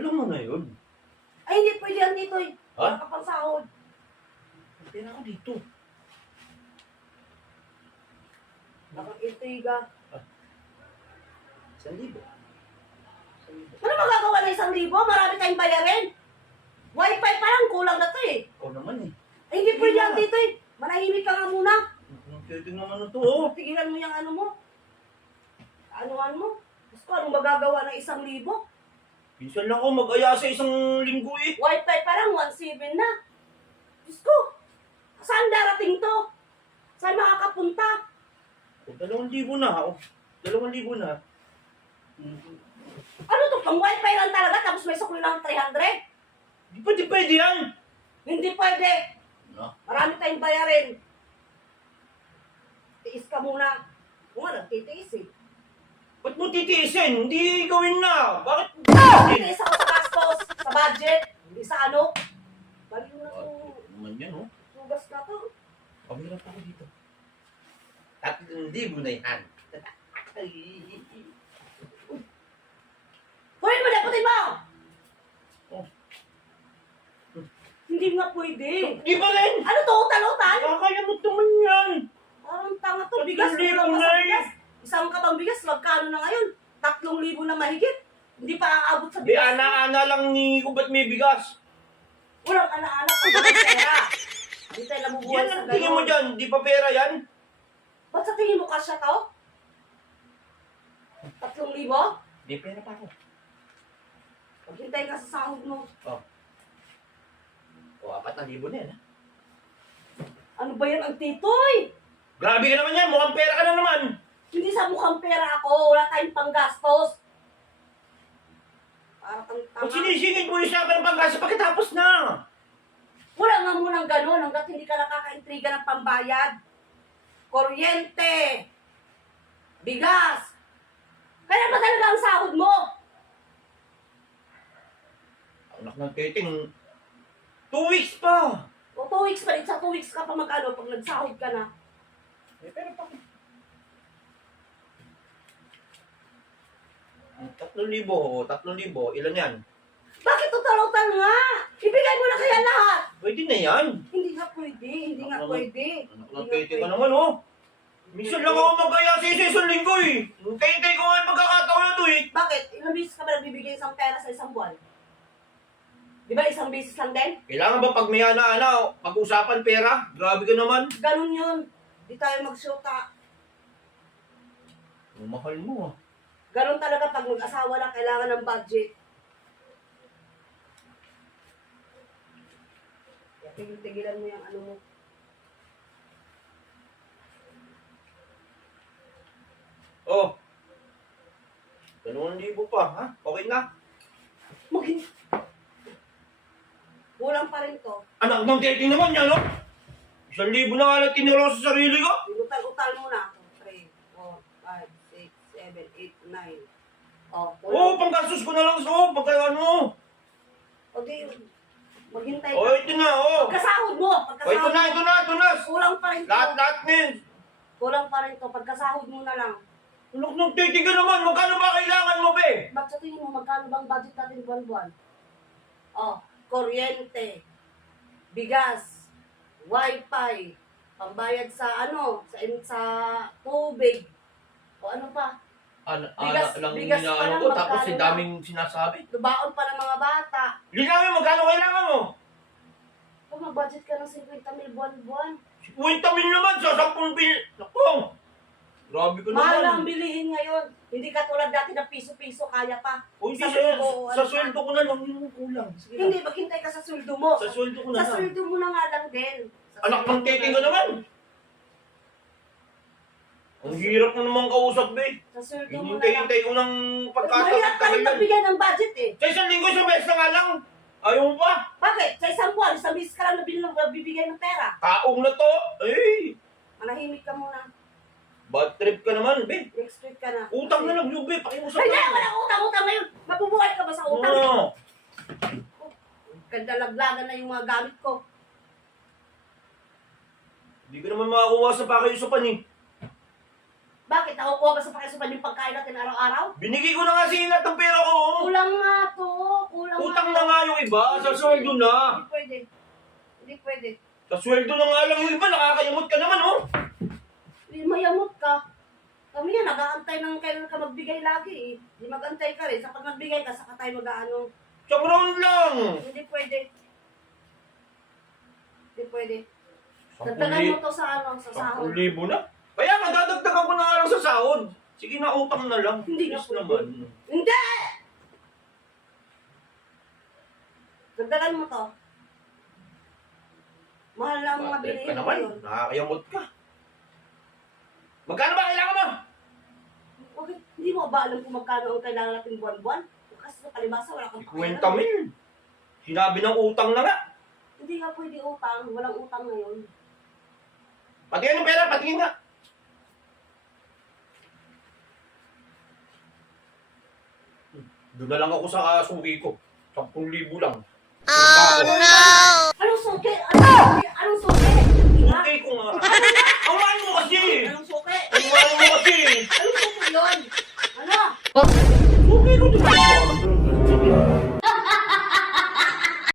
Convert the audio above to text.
Alam mo na yun. Ay, hindi pwede yan dito eh. Ha? Wala ka pang sahod. May pera ko dito. Nakag-intriga. 1,000. Ano magagawa na 1,000? Marami tayong bayarin. Wi-Fi pa lang, kulang na to eh. Ikaw naman eh. Ay, hindi pwede yan dito eh. Manahimik ka nga muna. Pwede naman na to oh. Tigilan mo yung ano mo. Ano mo? Gusto ko, anong magagawa ng 1,000? Minsan lang ako mag-aya sa isang linggo eh. Wi-Fi pa lang, 1,700 na. Diyos ko, saan darating to? Saan makakapunta? O, 2,000 na oh. 2,000 na. Ano to, pang Wi-Fi lang talaga, tapos may sukli lang 300? Di pwede yan. Hindi pwede. No? Marami tayong bayarin. Tiis ka muna. Kung nga, nagtitiis eh. Ba't mo titiisin? Hindi gawin na. Bakit? Tiis ako sa gastos, sa budget, hindi sa ano. Baliw na to. Naman yan oh. Sugas na to. Paghirap ako dito. 3,000 na yan. Kunin mo na, putin mo! Oh. Hindi nga pwede. Di ba rin? Ano to, utal-utal? Kaya mo naman yan. Parang tanga to, bigas, 3,000 kulang pa na sa eh. bigas. Isang kabang bigas, magkano na ngayon? 3,000 na mahigit. Hindi pa aabot sa Di bigas. ana-ana lang ni ko ba't may bigas? Walang anak-anak pag may pera. Hindi tayo nabubuhay Yan sa ang tingin mo ganun. dyan. Di pa pera yan? Ba't sa tingin mo kasya to? 3,000? Di pera pa ako. Maghintay ka sa sahod mo. O, 4,000 na yan ha. Ano ba yan ang titoy? Grabe ka naman yan. Mukhang pera ka na naman. Hindi sa mukhang pera ako. Wala tayong panggastos. Para kang Kung tanga. sinisingin mo yung sabi ng pangkasa pagkatapos na. Wala nga munang ganun hanggat hindi ka nakakaintriga ng pambayad. Kuryente. Bigas. Kaya ba talaga ang sahod mo? Anak ng titing. 2 weeks pa. O 2 weeks pa rin. Sa 2 weeks ka pa mag-ano pag nagsahod ka na. May pera pa ako. 3,000 o 3,000. Ilan yan? Bakit total-total nga? Ibigay mo na kaya lahat. Pwede na yan. Hindi nga pwede. Hindi nga pwede. Anak Hindi ng nga titing ka pwede. naman oh. Minsan lang ako mag-aya sa isang linggo eh. Hintay-hintay ko nga yung pagkakataon na to eh. Bakit? Ilang beses ka ba nagbibigay isang pera sa isang buwan? Di ba isang beses lang din? Kailangan ba pag may ana-ana, pag-usapan pera? Grabe ka naman. Ganun yun. Di tayo magsyota. Ang mahal mo ah. Ganun talaga pag mag-asawa na kailangan ng budget. Kaya tigil-tigilan mo yung ano mo. Oh. 2,000 pa, ha? Okay na. Maging... Kulang pa rin to. Anak ng titing naman yan, no? 1,000 na nga lang tinuro sa sarili ko. Inutal-utal mo na. 3, 4, 5, 6, 7, 8, 9. Oh, Oo, panggastos ko na lang sa pagka ano. O di, maghintay Oh, ka. ito na, oh. Pagkasahod mo. Oh, ito na. Kulang pa rin to. Lahat na yun. Kulang pa rin to. Pagkasahod mo na lang. Anak ng titing ka naman, magkano ba kailangan mo, be? Ba't sa tingin mo, magkano bang budget natin buwan-buwan? Oh, kuryente, bigas, wifi, pambayad sa ano, sa tubig, o ano pa, Bigas- lang bigas pa lang, ko, tapos magkano si na? daming sinasabi. lubaon pa ng mga bata. Linawin, magkano kailangan mo? Kung mag-budget ka ng 50,000 buwan-buwan, 50,000 naman sa 10,000. Naku! Grabe ko mahal lang naman. bilihin ngayon. Hindi katulad dati na piso-piso, kaya pa. O, hindi Sa sa, libo, sa ano sweldo ko na lang yung kulang. Sige na. Hindi, maghintay ka sa sweldo mo. Sa sweldo ko na Sa lang. sweldo mo na nga lang din. Sa Anak sweldo ng mo titing na ka lang. naman. Ang hirap na naman kausap, be. Sa sweldo mo na lang. Hinintay-hintay ko ng Mahirap pagkataon ka rin magbigay ng budget eh. Sa isang linggo, sa best na nga lang. Ayaw mo pa. Bakit? Sa isang buwan, isang beses ka lang nabibigay ng pera. Kaong na to. Ay, Manahimik ka muna. bad trip ka naman, be. Next week ka na. Utang na lang yung, be. Pakiusap Hindi, na. walang utang-utang ngayon. Mabubuhay ka ba sa utang? Oo. Ganda laglagan na yung mga gamit ko. Hindi ko naman makakuha sa pakiusapan eh. Bakit? Nakukuha ba sa pakisupan yung pagkain natin araw-araw? Binigay ko na nga si Inat ang pera ko. Kulang nga to. Kulang na nga yung iba. Sa sweldo na. Hindi pwede. Hindi pwede. Sa sweldo na nga lang yung iba. Nakakayamot ka naman, oh. Hindi mayamot ka. Kami yan, nag-aantay ng kailan ka magbigay lagi eh. Hindi mag-antay ka rin. Sa pag magbigay ka, saka tayo mag-ano. Isang round lang. Hindi pwede. Hindi pwede. 10,000 Dagdagan mo to sa ano, sa sahod. 10,000 na? Kaya nga, dadagdagan ko na nga lang sa sahod. Sige na, utang na lang. Hindi na Yes pwede. naman. Hindi! Dagdagan mo to. Mahal lang ang mga Bakit bilihin ka mo naman? yun. Nakakayamot ka. Magkano ba kailangan mo? Bakit hindi mo ba alam kung magkano ang kailangan natin buwan-buwan? Kasi sa palibasa, wala kang 50,000. Sinabi ng utang na nga. Hindi nga pwede utang. Walang utang ngayon. Patingin ng pera, patingin nga. Doon na lang ako sa suki ko. 10,000 lang. Anong suki? Anong suki? Anong suki? Ha? Suki ko nga. Ang mahal mo kasi. Anong suki? Ang mahal mo kasi. Anong suki yun? Ano? Suki ko.